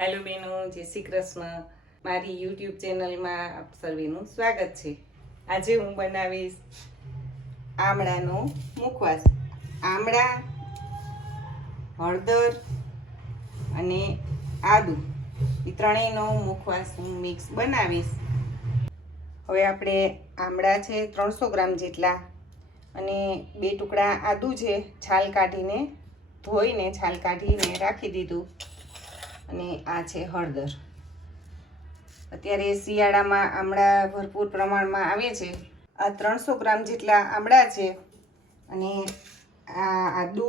Hello બેનો, જય શ્રી કૃષ્ણ. મારી યુટ્યુબ ચેનલમાં આપ સર્વેનું સ્વાગત છે. આજે હું બનાવીશ આમળાનો મુખવાસ. આમળા, હળદર અને આદુ. એ ત્રણેયનો મુખવાસ હું મિક્સ બનાવીશ. હવે આપણે આમળા છે ત્રણસો ગ્રામ જેટલા અને બે ટુકડા આદું છે, છાલ કાઢીને, ધોઈને છાલ કાઢીને રાખી દીધું. અને આ છે હળદર. અત્યારે શિયાળામાં આમળા ભરપૂર પ્રમાણમાં આવે છે આ ત્રણસો ગ્રામ જેટલા આમળા છે અને આ આદુ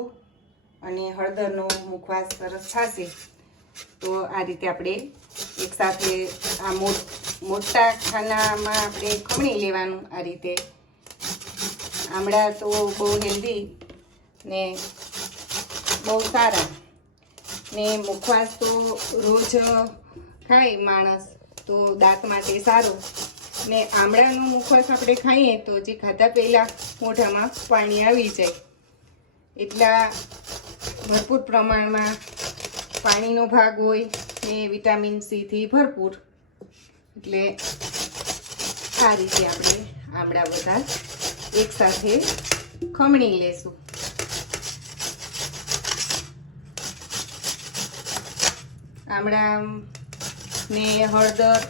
અને હળદરનો મુખવાસ સરસ થશે. તો આ રીતે આપણે એકસાથે આ મોટ ખાનામાં આપણે ખમણી લેવાનું આ રીતે. આમળા તો બહુ હેલ્ધી ને બહુ સારા. ને મુખવાસ તો રોજ ખાય માણસ, તો દાંત માટે સારું. ને આમળાનો મુખવાસ આપણે ખાઈએ તો જે ખાધા પહેલાં મોઢામાં પાણી આવી જાય. એટલા ભરપૂર પ્રમાણમાં પાણીનો ભાગ હોય ને વિટામિન સીથી ભરપૂર. એટલે આ રીતે આપણે આમળા બધા એકસાથે ખમણી લેશું. આમળા ને હળદર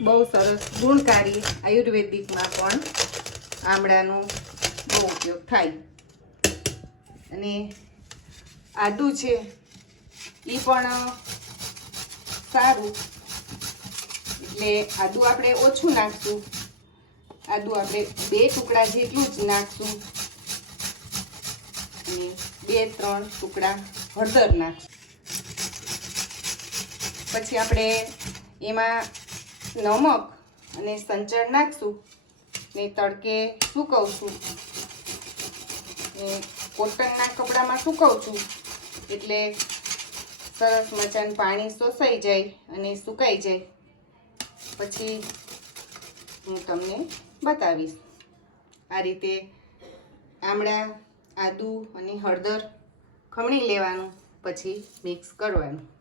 બહુ સરસ ગુણકારી આયુર્વેદિકમાં પણ આમળાનો બહુ ઉપયોગ થાય. અને આદુ છે એ પણ સારું. એટલે આદુ આપણે ઓછું નાખશું. આદુ આપણે બે ટુકડા જેટલું જ નાખશું. અને બે, ત્રણ ટુકડા હળદર નાખશું. પછી આપણે એમાં નમક અને સંચળ નાખશું ને તડકે સૂકવશું. ને કોટનના કપડામાં છું એટલે સરસ મજાનું પાણી શોષાઈ જાય અને સુકાઈ જાય. પછી હું તમને બતાવીશ. આ રીતે આમળા, આદુ અને હળદર ખમણી લેવાનું, પછી મિક્સ કરવાનું.